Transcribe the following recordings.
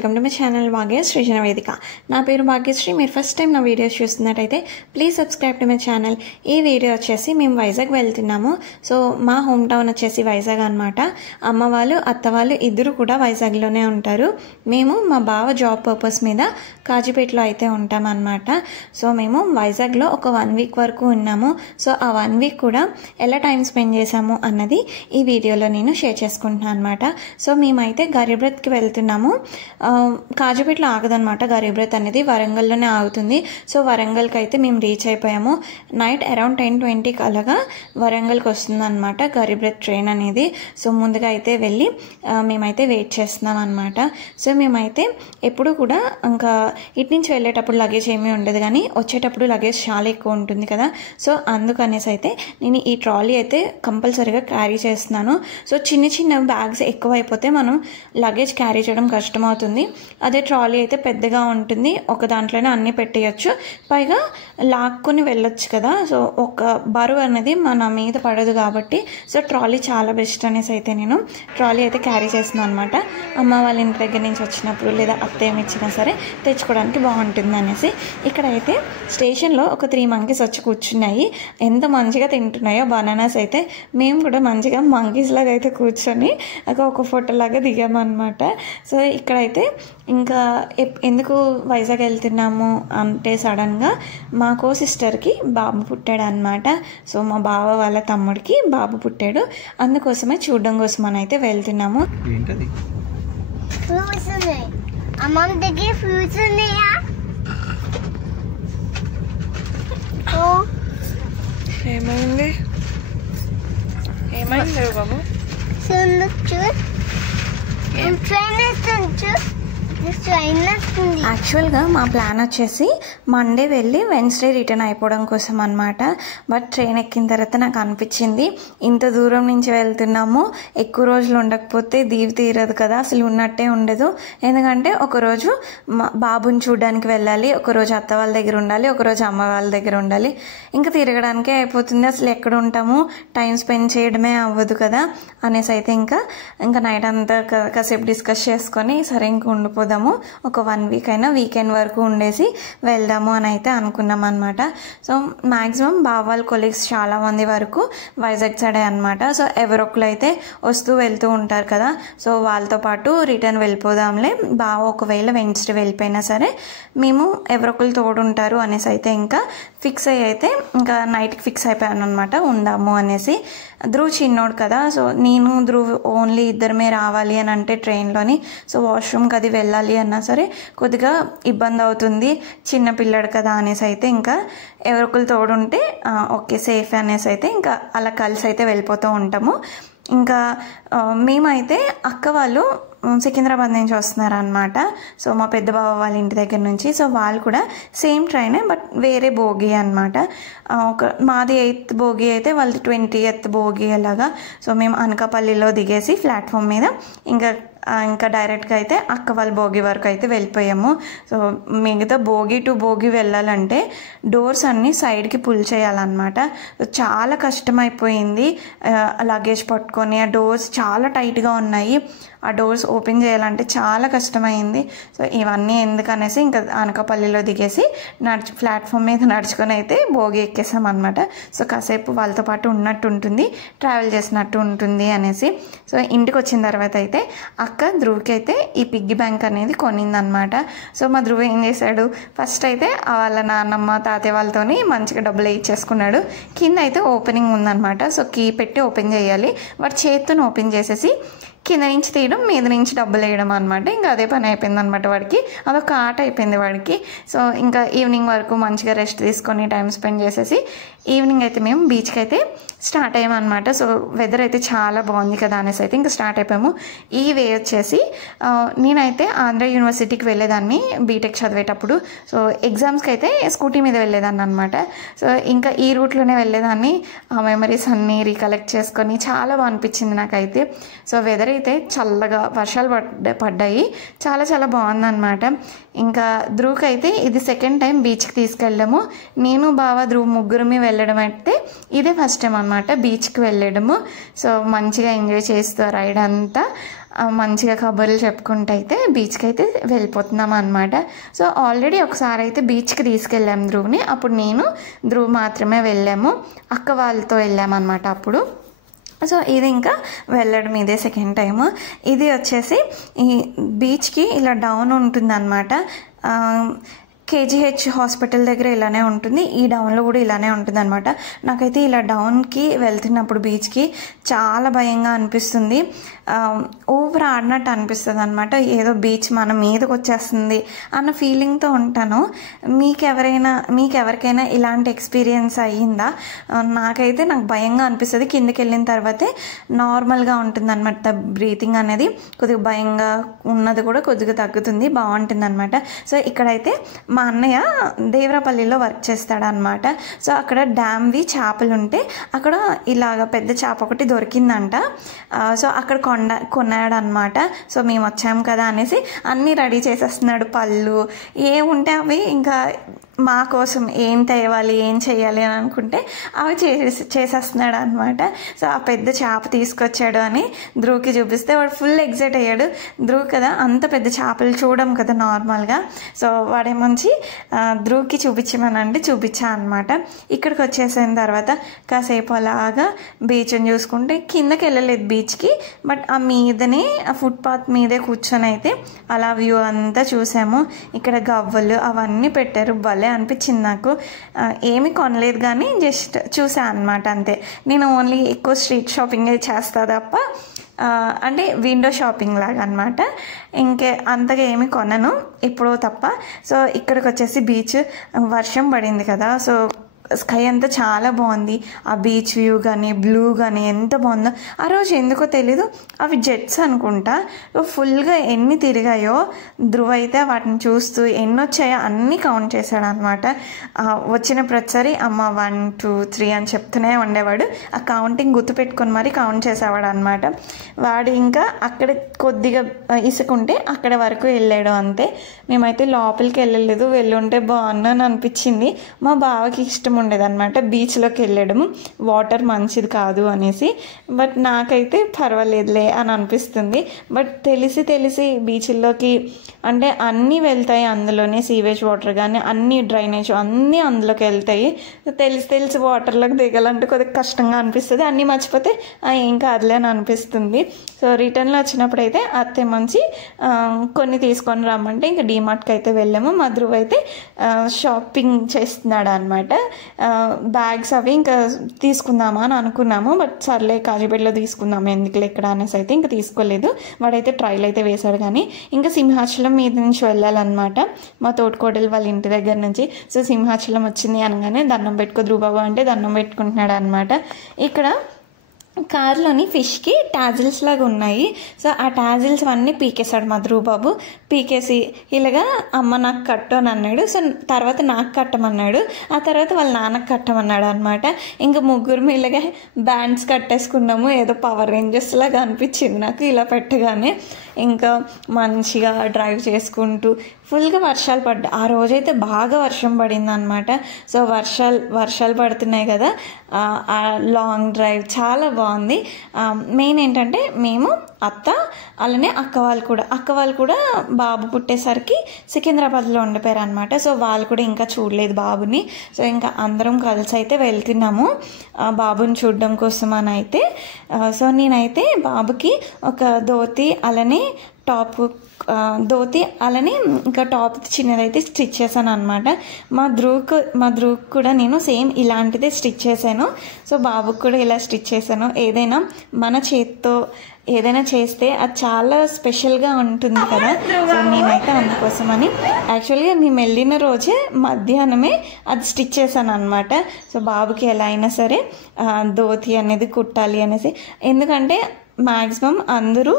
Welcome to my channel Bhagyashree Vedika. నా పేరు భాగ్యశ్రీ. మీరు ఫస్ట్ టైం నా వీడియోస్ చూస్తున్నట్టయితే please subscribe to my channel. ఈ వీడియో వచ్చేసి మేము వైజాగ్ వెళ్తున్నాము. సో మా హోమ్ టౌన్ వచ్చేసి వైజాగ్ అనమాట. అమ్మ వాళ్ళు అత్త వాళ్ళు ఇద్దరు కూడా వైజాగ్లోనే ఉంటారు. మేము మా బావ జాబ్ పర్పస్ మీద కాజీపేటలో అయితే ఉంటామన్నమాట. సో మేము వైజాగ్లో ఒక 1 వీక్ వరకు ఉన్నాము. సో ఆ 1 వీక్ కూడా ఎలా టైం స్పెండ్ చేసాము అన్నది ఈ వీడియోలో నేను షేర్ చేసుకుంటున్నాను అనమాట. సో మేమైతే గరీబ్రత్కి వెళ్తున్నాము. కాజీపేటలో ఆగదనమాట. గరీబ్రత్ అనేది వరంగల్లోనే ఆగుతుంది. సో వరంగల్కి అయితే మేము రీచ్ అయిపోయాము. నైట్ అరౌండ్ 10-20 అలాగా వరంగల్కి వస్తుంది అనమాట గరీబ్రత్ ట్రైన్ అనేది. సో ముందుగా అయితే వెళ్ళి మేమైతే వెయిట్ చేస్తున్నాం అనమాట. సో మేమైతే ఎప్పుడు కూడా ఇంకా ఇటు నుంచి వెళ్ళేటప్పుడు లగేజ్ ఏమీ ఉండదు, కానీ వచ్చేటప్పుడు లగేజ్ చాలా ఎక్కువ ఉంటుంది కదా. సో అందుకనేసి అయితే నేను ఈ ట్రాలీ అయితే కంపల్సరీగా క్యారీ చేస్తున్నాను. సో చిన్న చిన్న బ్యాగ్స్ ఎక్కువ అయిపోతే మనం లగేజ్ క్యారీ చేయడం కష్టమవుతుంది. అదే ట్రాలీ అయితే పెద్దగా ఉంటుంది, ఒక దాంట్లోనే అన్నీ పెట్టేయచ్చు, పైగా లాక్కొని వెళ్ళొచ్చు కదా. సో ఒక బరువు అనేది మన మీద పడదు కాబట్టి సో ట్రాలీ చాలా బెస్ట్ అనేసి అయితే నేను ట్రాలీ అయితే క్యారీ చేస్తున్నాను అనమాట. అమ్మ వాళ్ళ ఇంటి దగ్గర నుంచి వచ్చినప్పుడు లేదా అత్త ఏమి ఇచ్చినా సరే తెచ్చుకోవడానికి బాగుంటుంది అనేసి. ఇక్కడైతే స్టేషన్లో ఒక 3 మంకీస్ వచ్చి కూర్చున్నాయి. ఎంత మంచిగా తింటున్నాయో బనానాస్ అయితే. మేము కూడా మంచిగా మంకీస్ లాగా అయితే కూర్చొని ఒక ఫోటో లాగా దిగామన్నమాట. సో ఇక్కడైతే ఇంకా ఎందుకు వైజాగ్ వెళ్తున్నాము అంటే సడన్గా మా సిస్టర్కి బాబు పుట్టాడు అనమాట. సో మా బావ వాళ్ళ తమ్ముడికి బాబు పుట్టాడు, అందుకోసమే చూడడం కోసం అని అయితే వెళ్తున్నాము. ఏమైంది బాబు? యాక్చువల్గా మా ప్లాన్ వచ్చేసి మండే వెళ్ళి వెన్స్డే రిటర్న్ అయిపోవడం కోసం అనమాట. బట్ ట్రైన్ ఎక్కిన తర్వాత నాకు అనిపించింది ఇంత దూరం నుంచి వెళ్తున్నాము, ఎక్కువ రోజులు ఉండకపోతే దీవి తీరదు కదా, అసలు ఉన్నట్టే ఉండదు. ఎందుకంటే ఒకరోజు బాబుని చూడడానికి వెళ్ళాలి, ఒకరోజు అత్త వాళ్ళ దగ్గర ఉండాలి, ఒకరోజు అమ్మ వాళ్ళ దగ్గర ఉండాలి, ఇంకా తిరగడానికే అయిపోతుంది. అసలు ఎక్కడ ఉంటాము, టైం స్పెండ్ చేయడమే అవ్వదు కదా అనేసి అయితే ఇంకా నైట్ అంతా కాసేపు డిస్కస్ చేసుకొని సరే ఇంక ఉండిపోదాము, ఒక 1 వీక్ అయినా వీకెండ్ వరకు ఉండేసి వెళ్దాము అని అయితే అనుకున్నాం అనమాట. సో మ్యాక్సిమం బావ వాళ్ళ కొలీగ్స్ చాలా మంది వరకు వైజాగ్ సైడే అనమాట. సో ఎవరొక్కరు అయితే వస్తూ వెళ్తూ ఉంటారు కదా, సో వాళ్ళతో పాటు రిటర్న్ వెళ్ళిపోదాంలే, బావ ఒకవేళ వెన్స్డే వెళ్ళిపోయినా సరే మేము ఎవరొక్కరు తోడుంటారు అనేసి అయితే ఇంకా ఫిక్స్ అయ్యి అయితే ఇంకా నైట్కి ఫిక్స్ అయిపోయాను అనమాట, ఉందాము అనేసి. ధ్రువ్ చిన్నోడు కదా, సో నేను ధ్రువ్ ఓన్లీ ఇద్దరమే రావాలి అని అంటే ట్రైన్లోని, సో వాష్రూమ్కి అది వెళ్ళాలి అన్నా సరే కొద్దిగా ఇబ్బంది అవుతుంది, చిన్న పిల్లాడు కదా అనేసి అయితే ఇంకా ఎవరొకరు తోడుంటే ఓకే సేఫ్ అనేసి అయితే ఇంకా అలా కలిసి అయితే వెళ్ళిపోతూ ఉంటాము. ఇంకా మేమైతే అక్క వాళ్ళు సికింద్రాబాద్ నుంచి వస్తున్నారనమాట. సో మా పెద్ద బావ వాళ్ళ ఇంటి దగ్గర నుంచి. సో వాళ్ళు కూడా సేమ్ ట్రైనే బట్ వేరే భోగి అనమాట. మాది 8th భోగి అయితే వాళ్ళది 20th భోగి అలాగా. సో మేము అనకాపల్లిలో దిగేసి ప్లాట్ఫామ్ మీద ఇంకా డైరెక్ట్గా అయితే అక్క వాళ్ళ భోగి వరకు అయితే వెళ్ళిపోయాము. సో మిగతా భోగి టు భోగి వెళ్ళాలంటే డోర్స్ అన్నీ సైడ్కి పుల్ చేయాలన్నమాట. చాలా కష్టమైపోయింది లగేజ్ పట్టుకొని. ఆ డోర్స్ చాలా టైట్గా ఉన్నాయి, ఆ డోర్స్ ఓపెన్ చేయాలంటే చాలా కష్టమైంది. సో ఇవన్నీ ఎందుకనేసి ఇంకా అనకాపల్లిలో దిగేసి ప్లాట్ఫామ్ మీద నడుచుకొని అయితే భోగి ఎక్కేసాం అనమాట. సో కాసేపు వాళ్ళతో పాటు ఉన్నట్టు ఉంటుంది, ట్రావెల్ చేసినట్టు ఉంటుంది అనేసి. సో ఇంటికి వచ్చిన తర్వాత అయితే అక్క ధ్రువ్కి అయితే ఈ పిగ్గీ బ్యాంక్ అనేది కొనిందనమాట. సో మా ధ్రువ్ ఏం చేశాడు, ఫస్ట్ అయితే వాళ్ళ నాన్నమ్మ తాతయ్య వాళ్ళతోని మంచిగా డబ్బులు ఇచ్చేసుకున్నాడు. కింద అయితే ఓపెనింగ్ ఉందన్నమాట. సో కీ పెట్టి ఓపెన్ చేయాలి, వాటి చేతితో ఓపెన్ చేసేసి కింద నుంచి తీయడం, మీద నుంచి డబ్బులు వేయడం అనమాట. ఇంకా అదే పని అయిపోయింది అనమాట వాడికి, అదొక ఆట అయిపోయింది వాడికి. సో ఇంకా ఈవినింగ్ వరకు మంచిగా రెస్ట్ తీసుకొని టైం స్పెండ్ చేసేసి ఈవినింగ్ అయితే మేము బీచ్కి అయితే స్టార్ట్ అయ్యామన్నమాట. సో వెదర్ అయితే చాలా బాగుంది కదా అనేసి అయితే ఇంకా స్టార్ట్ అయిపోయాము. ఈ వే వచ్చేసి నేనైతే ఆంధ్ర యూనివర్సిటీకి వెళ్ళేదాన్ని బీటెక్ చదివేటప్పుడు. సో ఎగ్జామ్స్కి అయితే స్కూటీ మీద వెళ్ళేదాన్ని అనమాట. సో ఇంకా ఈ రూట్లోనే వెళ్ళేదాన్ని. ఆ మెమరీస్ అన్నీ రీకలెక్ట్ చేసుకొని చాలా బాగా అనిపించింది నాకైతే. సో వెదర్ అయితే చల్లగా వర్షాలు పడ్డాయి, చాలా చాలా బాగుందన్నమాట. ఇంకా ధ్రువ్కి అయితే ఇది 2nd టైం బీచ్కి తీసుకెళ్ళాము. నేను బావ ధ్రువ్ ముగ్గురమే వెళ్ళడం అయితే ఇదే ఫస్ట్ టైం అనమాట బీచ్కి వెళ్ళడము. సో మంచిగా ఎంజాయ్ చేస్తూ రైడ్ అంతా మంచిగా కబుర్లు చెప్పుకుంటూ అయితే బీచ్కి అయితే వెళ్ళిపోతున్నాం అనమాట. సో ఆల్రెడీ ఒకసారి అయితే బీచ్కి తీసుకెళ్ళాము ధ్రువ్ని. అప్పుడు నేను ధ్రువ్ మాత్రమే వెళ్ళాము, అక్క వాళ్ళతో వెళ్ళామన్నమాట అప్పుడు. సో ఇది ఇంకా వెళ్ళడం ఇదే సెకండ్ టైము. ఇది వచ్చేసి ఈ బీచ్కి ఇలా డౌన్ ఉంటుందన్నమాట. కేజీహెచ్ హాస్పిటల్ దగ్గర ఇలానే ఉంటుంది, ఈ డౌన్లో కూడా ఇలానే ఉంటుంది అనమాట. నాకైతే ఇలా డౌన్కి వెళ్తున్నప్పుడు బీచ్కి చాలా భయంగా అనిపిస్తుంది, ఓవర్ ఆడినట్టు అనిపిస్తుంది అనమాట. ఏదో బీచ్ మన మీదకి వచ్చేస్తుంది అన్న ఫీలింగ్తో ఉంటాను. మీకెవరికైనా ఇలాంటి ఎక్స్పీరియన్స్ అయ్యిందా? నాకు భయంగా అనిపిస్తుంది. కిందకి వెళ్ళిన తర్వాతే నార్మల్గా ఉంటుంది అనమాట. బ్రీతింగ్ అనేది కొద్దిగా భయంగా ఉన్నది కూడా కొద్దిగా తగ్గుతుంది, బాగుంటుంది అనమాట. సో ఇక్కడైతే మా అన్నయ్య దేవరాపల్లిలో వర్క్ చేస్తాడనమాట. సో అక్కడ డ్యామ్వి చేపలు ఉంటే అక్కడ ఇలాగ పెద్ద చేప ఒకటి దొరికిందంట. సో అక్కడ కొన్నాడనమాట. సో మేము వచ్చాము కదా అనేసి అన్నీ రెడీ చేసేస్తున్నాడు, పళ్ళు ఏముంటే అవి ఇంకా మా కోసం ఏం తేవాలి ఏం చేయాలి అని అనుకుంటే అవి చేసేస్తున్నాడు అనమాట. సో ఆ పెద్ద చేప తీసుకొచ్చాడు అని ధ్రువ్కి చూపిస్తే వాడు ఫుల్ ఎగ్జైట్ అయ్యాడు. ధ్రువ్ కదా అంత పెద్ద చేపలు చూడడం కదా నార్మల్గా. సో వాడేమంచి ధ్రువ్కి చూపించమనంటే చూపించా అనమాట. ఇక్కడికి వచ్చేసిన తర్వాత కాసేపు అలాగా బీచ్ని చూసుకుంటే కిందకి వెళ్ళలేదు బీచ్కి, బట్ ఆ మీదనే ఆ ఫుట్పాత్ మీదే కూర్చొని అయితే అలా వ్యూ అంతా చూసాము. ఇక్కడ గవ్వలు అవన్నీ పెట్టారు, భలే అనిపించింది నాకు. ఏమి కొనలేదు కానీ జస్ట్ చూసా అనమాట అంతే. నేను ఓన్లీ ఎక్కువ స్ట్రీట్ షాపింగే చేస్తా తప్ప, అంటే విండో షాపింగ్ లాగా అనమాట. ఇంకే అంతగా ఏమి కొనను ఎప్పుడో తప్ప. సో ఇక్కడికి వచ్చేసి బీచ్, వర్షం పడింది కదా, సో స్కై అంతా చాలా బాగుంది. ఆ బీచ్ వ్యూ కానీ బ్లూ కానీ ఎంత బాగుందో. ఆ రోజు ఎందుకో తెలీదు అవి జెట్స్ అనుకుంటా, ఫుల్గా ఎన్ని తిరిగాయో. ధ్రువ్ అయితే వాటిని చూస్తూ ఎన్ని వచ్చాయో అన్నీ కౌంట్ చేశాడు అనమాట. వచ్చిన ప్రతిసారి అమ్మ 1 2 3 అని చెప్తూనే ఉండేవాడు. ఆ కౌంటింగ్ గుర్తుపెట్టుకొని మరీ కౌంట్ చేసేవాడు అనమాట. వాడు ఇంకా అక్కడ కొద్దిగా ఇసుకుంటే అక్కడ వరకు వెళ్ళాడు అంతే. మేమైతే లోపలికి వెళ్ళలేదు, వెళ్ళుంటే బాగున్నాను అనిపించింది. మా బావకి ఇష్టం ఉండేదన్నమాట బీచ్లోకి వెళ్ళడము, వాటర్ మంచిది కాదు అనేసి. బట్ నాకైతే పర్వాలేదులే అని అనిపిస్తుంది. బట్ తెలిసి బీచ్ల్లోకి అంటే అన్నీ వెళ్తాయి అందులోనే, సీవేజ్ వాటర్ కానీ అన్ని డ్రైనేజ్ అన్నీ అందులోకి వెళ్తాయి. తెలిసి వాటర్లోకి దిగాలంటే కొద్దిగా కష్టంగా అనిపిస్తుంది. అన్నీ మర్చిపోతే ఏం కాదులే అని అనిపిస్తుంది. సో రిటర్న్లో వచ్చినప్పుడు అయితే అత్తే మంచి కొన్ని తీసుకొని రమ్మంటే ఇంకా డీమార్ట్కి అయితే వెళ్ళాము. మా ధ్రువ్ అయితే షాపింగ్ చేస్తున్నాడు అనమాట. బ్యాగ్స్ అవి ఇంకా తీసుకుందామా అని అనుకున్నాము, బట్ సర్లే కాజీపేటలో తీసుకుందాము ఎందుకులే ఇక్కడ అనేసి అయితే ఇంకా తీసుకోలేదు. వాడైతే ట్రైల్ అయితే వేశాడు. కానీ ఇంకా సింహాచలం మీద నుంచి వెళ్ళాలన్నమాట మా తోటికోడలు వాళ్ళ ఇంటి దగ్గర నుంచి. సో సింహాచలం వచ్చింది అనగానే దండం పెట్టుకో ధ్రువ్ బాబు అంటే దండం పెట్టుకుంటున్నాడు అనమాట. ఇక్కడ కార్లోని ఫిష్కి టాజిల్స్ లాగా ఉన్నాయి. సో ఆ టాజిల్స్ అన్నీ పీకేశాడు మా ధ్రువ్ బాబు. పీకేసి ఇలాగా అమ్మ నాకు కట్టు అని అన్నాడు. సో తర్వాత నాకు కట్టమన్నాడు, ఆ తర్వాత వాళ్ళ నాన్నకు కట్టమన్నాడు అనమాట. ఇంకా ముగ్గురు ఇలాగే బ్యాండ్స్ కట్టేసుకున్నాము. ఏదో పవర్ రేంజర్స్ లాగా అనిపించింది నాకు ఇలా పెట్టగానే. ఇంకా మంచిగా డ్రైవ్ చేసుకుంటూ ఫుల్గా వర్షాలు పడ్డాయి. ఆ రోజైతే బాగా వర్షం పడింది అనమాట. సో వర్షాలు పడుతున్నాయి కదా, ఆ లాంగ్ డ్రైవ్ చాలా బాగుంది. మెయిన్ ఏంటంటే మేము అత్త అలానే అక్క వాళ్ళు కూడా బాబు పుట్టేసరికి సికింద్రాబాద్లో ఉండిపోయారు అనమాట. సో వాళ్ళు కూడా ఇంకా చూడలేదు బాబుని. సో ఇంకా అందరం కలిసి అయితే వెళ్తున్నాము బాబుని చూడడం కోసం అని అయితే. సో నేనైతే బాబుకి ఒక ధోతి అలానే ధోతి అలానే ఇంకా టాప్ చిన్నదైతే స్టిచ్ చేశాను అనమాట. మా ధ్రువ్ కూడా నేను సేమ్ ఇలాంటిదే స్టిచ్ చేశాను. సో బాబుకి కూడా ఇలా స్టిచ్ చేశాను. ఏదైనా మన చేతితో ఏదైనా చేస్తే అది చాలా స్పెషల్గా ఉంటుంది కదా. సో నేనైతే అందుకోసమని యాక్చువల్గా మేము వెళ్ళిన రోజే మధ్యాహ్నమే అది స్టిచ్ చేశాను అనమాట. సో బాబుకి ఎలా అయినా సరే ధోతి అనేది కుట్టాలి అనేసి. ఎందుకంటే మ్యాక్సిమం అందరూ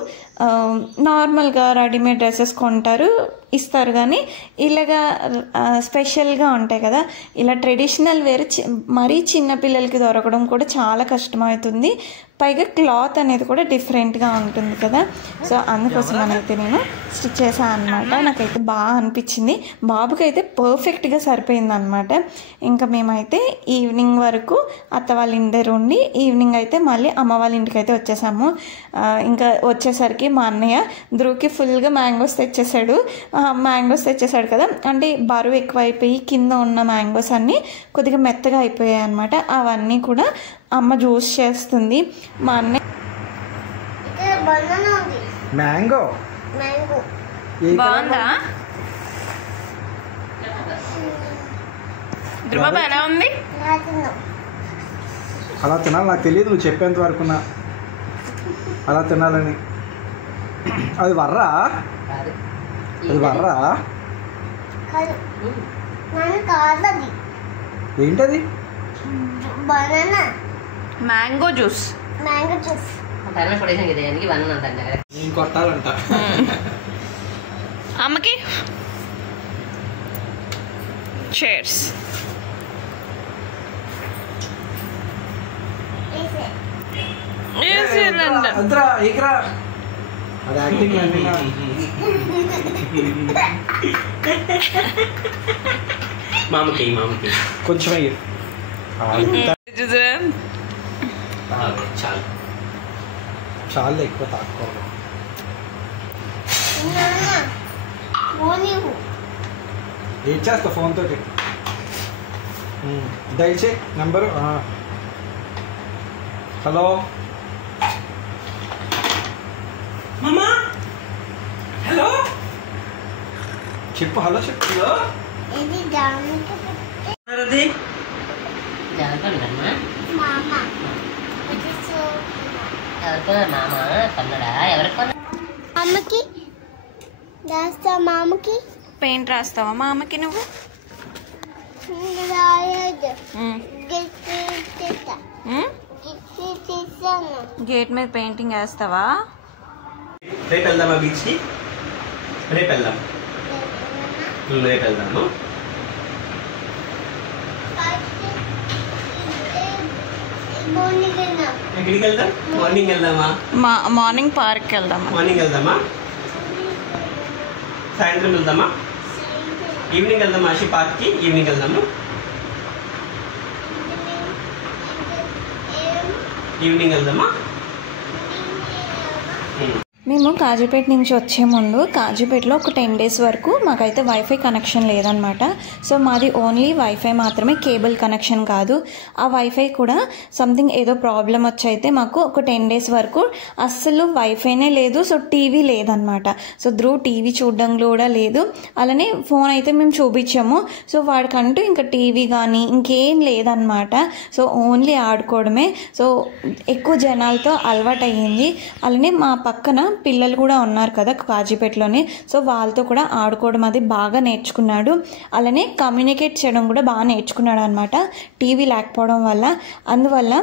నార్మల్గా రెడీమేడ్ డ్రెస్సెస్ కొంటారు, ఇస్తారు, కానీ ఇలాగా స్పెషల్గా ఉంటాయి కదా, ఇలా ట్రెడిషనల్ వేర్ మరీ చిన్నపిల్లలకి దొరకడం కూడా చాలా కష్టమవుతుంది. పైగా క్లాత్ అనేది కూడా డిఫరెంట్గా ఉంటుంది కదా. సో అందుకోసం అయితే నేను స్టిచ్ చేశాను అనమాట. నాకైతే బాగా అనిపించింది. బాబుకి అయితే పర్ఫెక్ట్గా సరిపోయింది అనమాట. ఇంకా మేమైతే ఈవినింగ్ వరకు అత్త వాళ్ళ ఇంటి దగ్గర ఉండి ఈవినింగ్ అయితే మళ్ళీ అమ్మ వాళ్ళ ఇంటికి అయితే వచ్చేసాము. ఇంకా వచ్చేసరికి మా అన్నయ్య ధ్రువుకి ఫుల్గా మ్యాంగోస్ తెచ్చేసాడు కదా. అంటే బరువు ఎక్కువైపోయి కింద ఉన్న మ్యాంగోస్ అన్నీ కొద్దిగా మెత్తగా అయిపోయాయి అనమాట. అవన్నీ కూడా అమ్మ జ్యూస్ చేస్తుంది. మా అన్నయ్య మ్యాంగో బాగుందా ధ్రువ, ఎలా ఉంది? అలా తినాలి, నాకు తెలియదు నువ్వు చెప్పేంత వరకున్నా అలా తినాలని. అది వర్రా ఏంటది? Mango juice. కొట్టాలంట అమ్మకి. cheers. అది యాక్టింగ్ మామకి కొంచెం చాలా ఎక్కువ తాక్కూడదు. ఏం చేస్తా ఫోన్ తోటి? దయచే నెంబరు. హలో మామా, హలో చెప్పు. హలో చెప్పు. మామకి పెయింట్ రాస్తావా? మా అమ్మకి నువ్వు గేట్ మీద పెయింటింగ్ వేస్తావా? రేపు వెళ్దామా బీచ్కి? రేపు వెళ్దాము. ఎక్కడికి వెళ్దాం? మార్నింగ్ వెళ్దామా? మార్నింగ్ పార్క్కి వెళ్దామా? సాయంత్రం వెళ్దామా? ఈవినింగ్ వెళ్దామా? ఆశి పార్క్కి ఈవినింగ్ వెళ్దాము. మేము కాజీపేట నుంచి వచ్చే ముందు కాజీపేటలో ఒక 10 days వరకు మాకైతే వైఫై కనెక్షన్ లేదనమాట. సో మాది ఓన్లీ వైఫై మాత్రమే, కేబుల్ కనెక్షన్ కాదు. ఆ వైఫై కూడా సంథింగ్ ఏదో ప్రాబ్లం వచ్చి అయితే మాకు ఒక 10 days వరకు అస్సలు వైఫైనే లేదు. సో టీవీ లేదనమాట. సో ధ్రువ్ టీవీ చూడడం కూడా లేదు. అలానే ఫోన్ అయితే మేము చూపించాము. సో వాడికంటూ ఇంకా టీవీ కానీ ఇంకేం లేదనమాట. So only ఆడుకోవడమే. సో ఎక్కువ జనాలతో అలవాటు అయ్యింది. అలానే మా పక్కన పిల్లలు కూడా ఉన్నారు కదా కాజీపేటలోనే. సో వాళ్ళతో కూడా ఆడుకోవడం అది బాగా నేర్చుకున్నాడు. అలానే కమ్యూనికేట్ చేయడం కూడా బాగా నేర్చుకున్నాడు అనమాట టీవీ లేకపోవడం వల్ల. అందువల్ల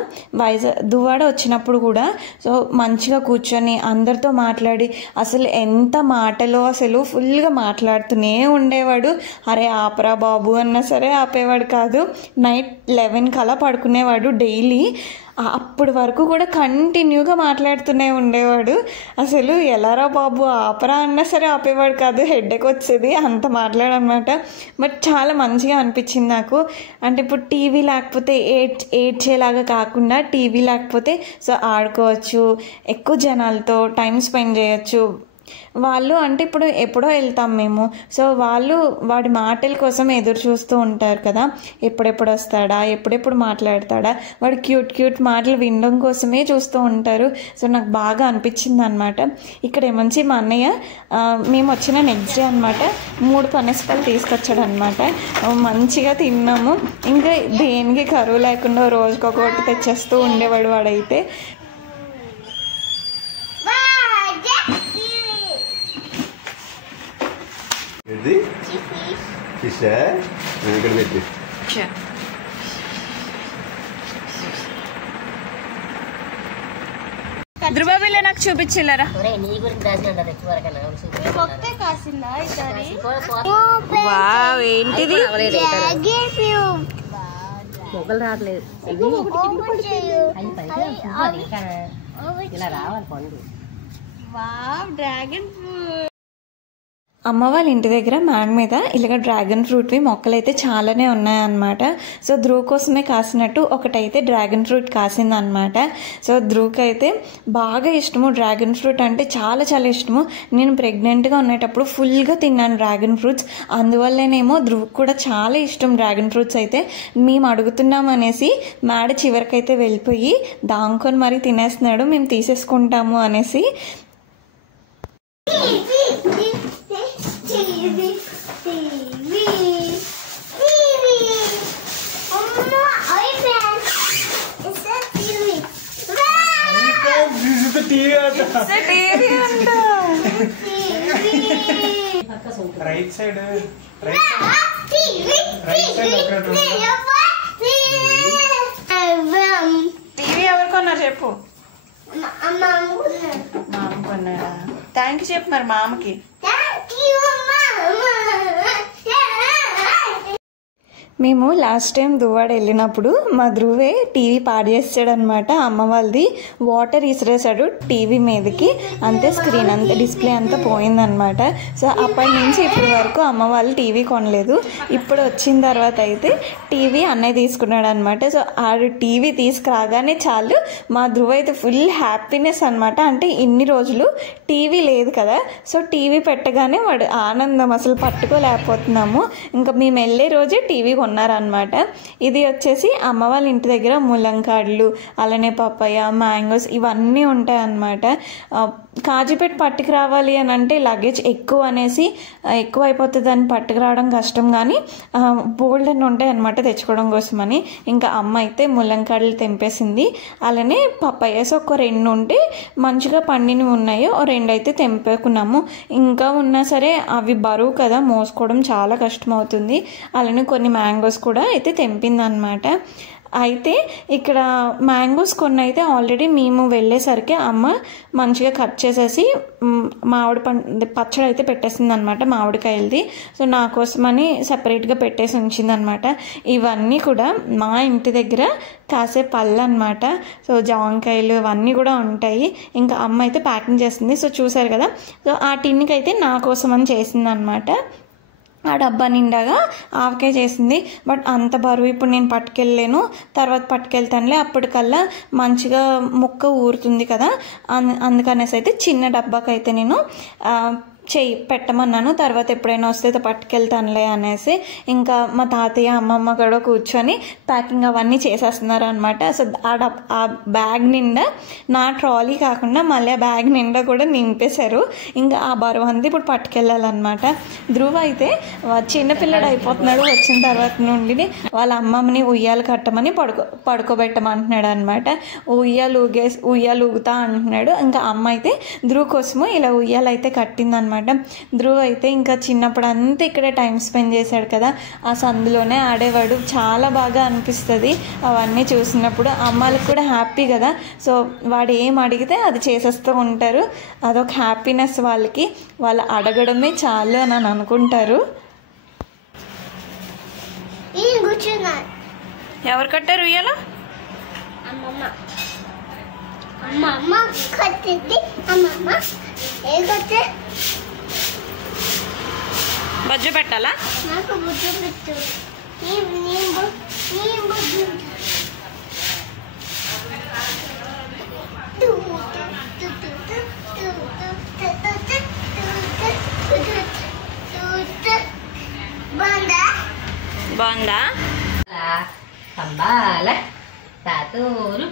దువ్వాడ వచ్చినప్పుడు కూడా సో మంచిగా కూర్చొని అందరితో మాట్లాడి అసలు ఎంత మాటలో అసలు ఫుల్గా మాట్లాడుతూనే ఉండేవాడు. అరే ఆపరా బాబు అన్నా సరే ఆపేవాడు కాదు. నైట్ 11 కలా పడుకునేవాడు డైలీ. అప్పటి వరకు కూడా కంటిన్యూగా మాట్లాడుతూనే ఉండేవాడు. అసలు ఎలారా బాబు ఆపరా అన్నా సరే ఆపేవాడు కాదు. హెడ్ఏక్ వచ్చేది అంత మాట్లాడనమాట. బట్ చాలా మంచిగా అనిపించింది నాకు. అంటే ఇప్పుడు టీవీ లేకపోతే ఏడ్చేలాగా కాకుండా టీవీ లేకపోతే సో ఆడుకోవచ్చు, ఎక్కువ జనాలతో టైం స్పెండ్ చేయొచ్చు. వాళ్ళు అంటే ఇప్పుడు ఎప్పుడో వెళ్తాం మేము. సో వాళ్ళు వాడి మాటల కోసం ఎదురు చూస్తూ ఉంటారు కదా, ఎప్పుడెప్పుడు వస్తాడా, ఎప్పుడెప్పుడు మాట్లాడతాడా, వాడు క్యూట్ మాటలు వినడం కోసమే చూస్తూ ఉంటారు. సో నాకు బాగా అనిపించింది అనమాట. ఇక్కడ ఏమంచి మా అన్నయ్య మేము వచ్చిన నెక్స్ట్ డే అనమాట 3 పనసకాయలు తీసుకొచ్చాడు అనమాట. మంచిగా తిన్నాము. ఇంకా దేనికి కరువు లేకుండా రోజుకొకటి తెచ్చేస్తూ ఉండేవాడు వాడైతే. ధ్రువబిల్ల నాకు చూపించిల్లరా వావ్ ఏంటిది మొగ్గలు రావట్లేదు ఇలా రావాలి పండు. Wow dragon fruit. అమ్మ వాళ్ళ ఇంటి దగ్గర మ్యాన్ మీద ఇలాగ డ్రాగన్ ఫ్రూట్వి మొక్కలు అయితే చాలానే ఉన్నాయన్నమాట. సో ధ్రువ్ కోసమే కాసినట్టు ఒకటైతే డ్రాగన్ ఫ్రూట్ కాసిందనమాట. సో ధ్రువ్కి అయితే బాగా ఇష్టము డ్రాగన్ ఫ్రూట్ అంటే చాలా చాలా ఇష్టము. నేను ప్రెగ్నెంట్గా ఉండేటప్పుడు ఫుల్గా తిన్నాను డ్రాగన్ ఫ్రూట్స్. అందువల్లనేమో ధ్రువ్కి కూడా చాలా ఇష్టం డ్రాగన్ ఫ్రూట్స్. అయితే మేము అడుగుతున్నాం అనేసి మేడ చివరికైతే వెళ్ళిపోయి దాంకొని మరీ తినేస్తున్నాడు. మేము తీసేసుకుంటాము అనేసి. రైట్ సైడ్ టీవీ ఎవరు కొన్నారు చెప్పు. మామ కొన్నాడా? థ్యాంక్ యూ చెప్పు మరి మామకి. మేము లాస్ట్ టైం దువ్వాడ వెళ్ళినప్పుడు మా ధ్రువే టీవీ పాడు చేస్తాడనమాట. అమ్మ వాళ్ళది వాటర్ ఇసిరేసాడు టీవీ మీదకి, అంతే స్క్రీన్ అంతే డిస్ప్లే అంతా పోయిందనమాట. సో అప్పటి నుంచి ఇప్పటి వరకు అమ్మ వాళ్ళు టీవీ కొనలేదు. ఇప్పుడు వచ్చిన తర్వాత అయితే టీవీ అన్నయ్య తీసుకున్నాడు అనమాట. సో ఆ టీవీ తీసుకురాగానే చాలు మా ధ్రువ అయితే ఫుల్ హ్యాపీనెస్ అనమాట. అంటే ఇన్ని రోజులు టీవీ లేదు కదా, సో టీవీ పెట్టగానే వాడు ఆనందం అసలు పట్టుకోలేకపోతున్నాము. ఇంకా మేము వెళ్ళే రోజే టీవీ ఉన్నారనమాట. ఇది వచ్చేసి అమ్మ వాళ్ళ ఇంటి దగ్గర ముల్లంకాడలు, అలానే పపాయ, మ్యాంగోస్ ఇవన్నీ ఉంటాయి అన్నమాట. కాజీపేట పట్టుకు రావాలి అని అంటే లగేజ్ ఎక్కువ అనేసి ఎక్కువ అయిపోతుంది అని పట్టుకురావడం కష్టం, కానీ బోల్డ్ అని ఉంటాయి అనమాట తెచ్చుకోవడం కోసమని. ఇంకా అమ్మ అయితే ముల్లంకాడలు తెంపేసింది. అలానే పపాయస్ ఒక 2 ఉంటే మంచిగా పండినవి ఉన్నాయి, ఓ 2 అయితే తెంపేకున్నాము. ఇంకా ఉన్నా సరే అవి బరువు కదా, మోసుకోవడం చాలా కష్టం అవుతుంది. అలానే కొన్ని మ్యాంగోస్ కూడా అయితే తెంపిందనమాట. అయితే ఇక్కడ మ్యాంగోస్ కొన్ని అయితే ఆల్రెడీ మేము వెళ్ళేసరికి అమ్మ మంచిగా కట్ చేసేసి మామిడి పచ్చడి అయితే పెట్టేసింది అనమాట, మామిడికాయలది. సో నా కోసమని సపరేట్గా పెట్టేసి ఉంచిందనమాట. ఇవన్నీ కూడా మా ఇంటి దగ్గర కాసే పళ్ళు అనమాట. సో జాంకాయలు అవన్నీ కూడా ఉంటాయి. ఇంకా అమ్మ అయితే ప్యాకింగ్ చేసింది. సో చూసారు కదా, సో ఆ టిన్నికి అయితే నా కోసం అని చేసింది అనమాట. ఆ డబ్బా నిండాగా ఆవకాయ చేసింది. బట్ అంత బరువు ఇప్పుడు నేను పట్టుకెళ్ళలేను, తర్వాత పట్టుకెళ్తానులే, అప్పటికల్లా మంచిగా ముక్క ఊరుతుంది కదా, అందుకనేసి అయితే చిన్న డబ్బాకి అయితే నేను పెట్టమన్నాను. తర్వాత ఎప్పుడైనా వస్తే పట్టుకెళ్తానులే అనేసి ఇంకా మా తాతయ్య అమ్మమ్మ కూడా కూర్చొని ప్యాకింగ్ అవన్నీ చేసేస్తున్నారు అనమాట. సో ఆ బ్యాగ్ నిండా నా ట్రాలీ కాకుండా మళ్ళీ ఆ బ్యాగ్ నిండా కూడా నింపేశారు. ఇంకా ఆ బరువు అంతా ఇప్పుడు పట్టుకెళ్ళాలన్నమాట. ధ్రువ అయితే చిన్నపిల్లడు అయిపోతున్నాడు. వచ్చిన తర్వాత నుండి వాళ్ళ అమ్మమ్మని ఉయ్యాలు కట్టమని పడుకోబెట్టమంటున్నాడు అనమాట. ఉయ్యాలు ఊగుతా అంటున్నాడు. ఇంకా అమ్మ అయితే ధ్రువ కోసము ఇలా ఉయ్యాలు అయితే కట్టిందనమాట. ధ్రువ అయితే ఇంకా చిన్నప్పుడు అంతా ఇక్కడే టైం స్పెండ్ చేశాడు కదా, ఆ సందులోనే ఆడేవాడు. చాలా బాగా అనిపిస్తుంది అవన్నీ చూసినప్పుడు. అమ్మాయిలకు కూడా హ్యాపీ కదా, సో వాడు ఏం అడిగితే అది చేసేస్తూ ఉంటారు. అదొక హ్యాపీనెస్ వాళ్ళకి, వాళ్ళు అడగడమే చాలు అని అనుకుంటారు. ఎవరు కట్టారు ఉయ్యాల? బజ్జు పెట్టాలా? బాగుందా? పంబాల తాతూరు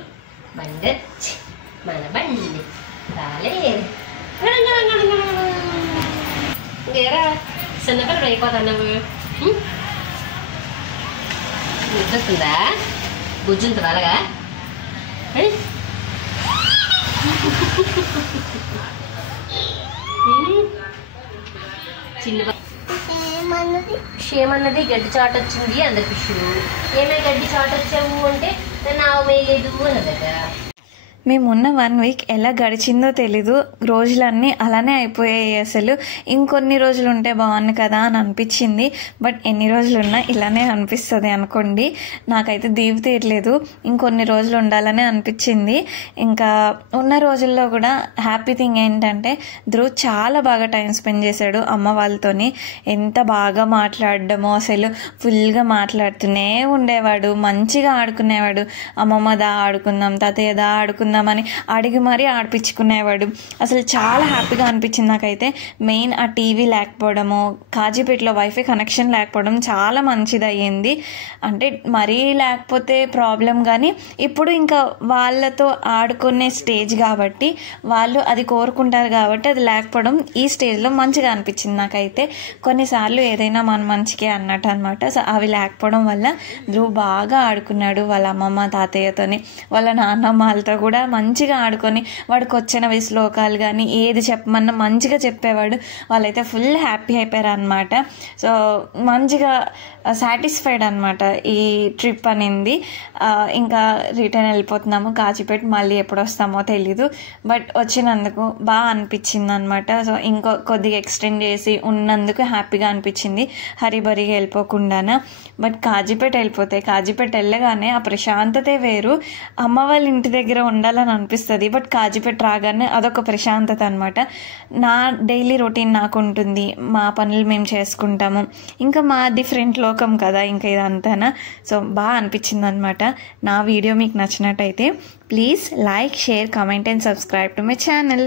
బండచ్చి మన బండి రాలేదు. ఇంకేరా చిన్నపిల్లడు అయిపోతాను నువ్వు. గుర్తుందా బుజ్జుంటుంది అలాగా? చిన్న క్షేమన్నది గడ్డి చాట వచ్చింది అందరికి. ఏమే గడ్డి చాట వచ్చావు అంటే నన్ను ఆవు మేయలేదు అన్నదట. మేమున్న 1 వీక్ ఎలా గడిచిందో తెలీదు. రోజులన్నీ అలానే అయిపోయాయి. అసలు ఇంకొన్ని రోజులు ఉంటే బాగుంది కదా అని అనిపించింది. బట్ ఎన్ని రోజులు ఉన్నా ఇలానే అనిపిస్తుంది అనుకోండి. నాకైతే దీవి తీయట్లేదు, ఇంకొన్ని రోజులు ఉండాలని అనిపించింది. ఇంకా ఉన్న రోజుల్లో కూడా హ్యాపీ థింగ్ ఏంటంటే ధ్రువ్ చాలా బాగా టైం స్పెండ్ చేశాడు అమ్మ వాళ్ళతోని. ఎంత బాగా మాట్లాడడమో, అసలు ఫుల్గా మాట్లాడుతూనే ఉండేవాడు, మంచిగా ఆడుకునేవాడు. అమ్మమ్మదా ఆడుకుందాం, తాతయ్యదా ఆడుకుందామని అడిగి మరీ ఆడిపించుకునేవాడు. అసలు చాలా హ్యాపీగా అనిపించింది నాకైతే. మెయిన్ ఆ టీవీ లేకపోవడము, కాజీపేటలో వైఫై కనెక్షన్ లేకపోవడం చాలా మంచిది అయ్యింది. అంటే మరీ లేకపోతే ప్రాబ్లం, కానీ ఇప్పుడు ఇంకా వాళ్ళతో ఆడుకునే స్టేజ్ కాబట్టి వాళ్ళు అది కోరుకుంటారు కాబట్టి అది లేకపోవడం ఈ స్టేజ్లో మంచిగా అనిపించింది నాకైతే. కొన్నిసార్లు ఏదైనా మన మంచికే అన్నట్టు అనమాట. సో అవి లేకపోవడం వల్ల ధ్రువ్ బాగా ఆడుకున్నాడు వాళ్ళ అమ్మమ్మ తాతయ్యతోని, వాళ్ళ నాన్నమ్మలతో కూడా మంచిగా ఆడుకొని వాడికి వచ్చినవి శ్లోకాలు కానీ ఏది చెప్పమన్నా మంచిగా చెప్పేవాడు. వాళ్ళైతే ఫుల్ హ్యాపీ అయిపోయారు అనమాట. సో మంచిగా సాటిస్ఫైడ్ అనమాట ఈ ట్రిప్ అనేది. ఇంకా రిటర్న్ వెళ్ళిపోతున్నాము కాజీపేట. మళ్ళీ ఎప్పుడు వస్తామో తెలీదు, బట్ వచ్చినందుకు బాగా అనిపించింది అనమాట. సో ఇంకో కొద్దిగా ఎక్స్టెండ్ చేసి ఉన్నందుకు హ్యాపీగా అనిపించింది, హరిబరిగా వెళ్ళిపోకుండానా. బట్ కాజీపేట కాజీపేట వెళ్ళగానే ఆ ప్రశాంతతే వేరు. అమ్మ వాళ్ళ ఇంటి దగ్గర ఉండాలని అనిపిస్తుంది, బట్ కాజీపేట రాగానే అదొక ప్రశాంతత అనమాట. నా డైలీ రొటీన్ నాకు ఉంటుంది, మా పనులు మేము చేసుకుంటాము, ఇంకా మా డిఫరెంట్ లోకం కదా ఇంకా ఇదంతానా. సో బాగా అనిపించింది అనమాట. నా వీడియో మీకు నచ్చినట్టయితే please like, share, comment and subscribe to my channel.